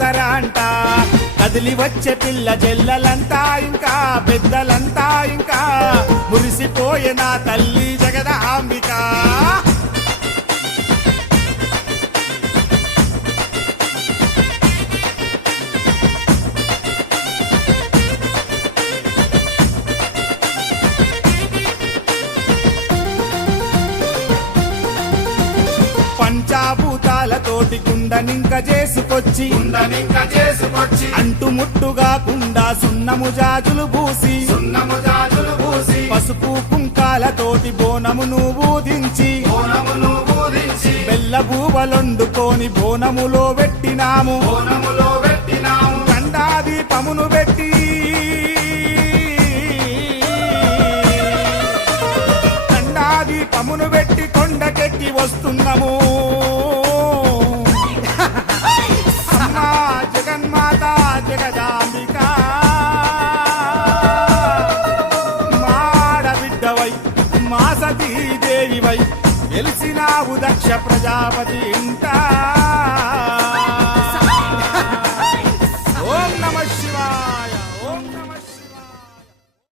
జాతర అంట. కదిలి వచ్చే పిల్ల జల్లలంతా ఇంకా పెద్దలంతా ఇంకా మురిసిపోయే నా తల్లి జగదాంబిక. పంచాభూతాలతోటి కుండనింక చేసుకొచ్చి అంటుముట్టుగాకుండా సున్నము జాజులు పూసి పసుపు కుంకాలతోటి బోనమును ఊదించి బెల్ల బూవలొండుకొని బోనములో పెట్టినాము. గండా దీపమును పెట్టి దీపమును పెట్టి కొండకెక్కి వస్తున్నాము. అమ్మా జగన్మాత జగదాంబిక మాడబిడ్డవై మా సతీదేవివై వెలిసినావు దక్ష ప్రజాపతి ఇంట.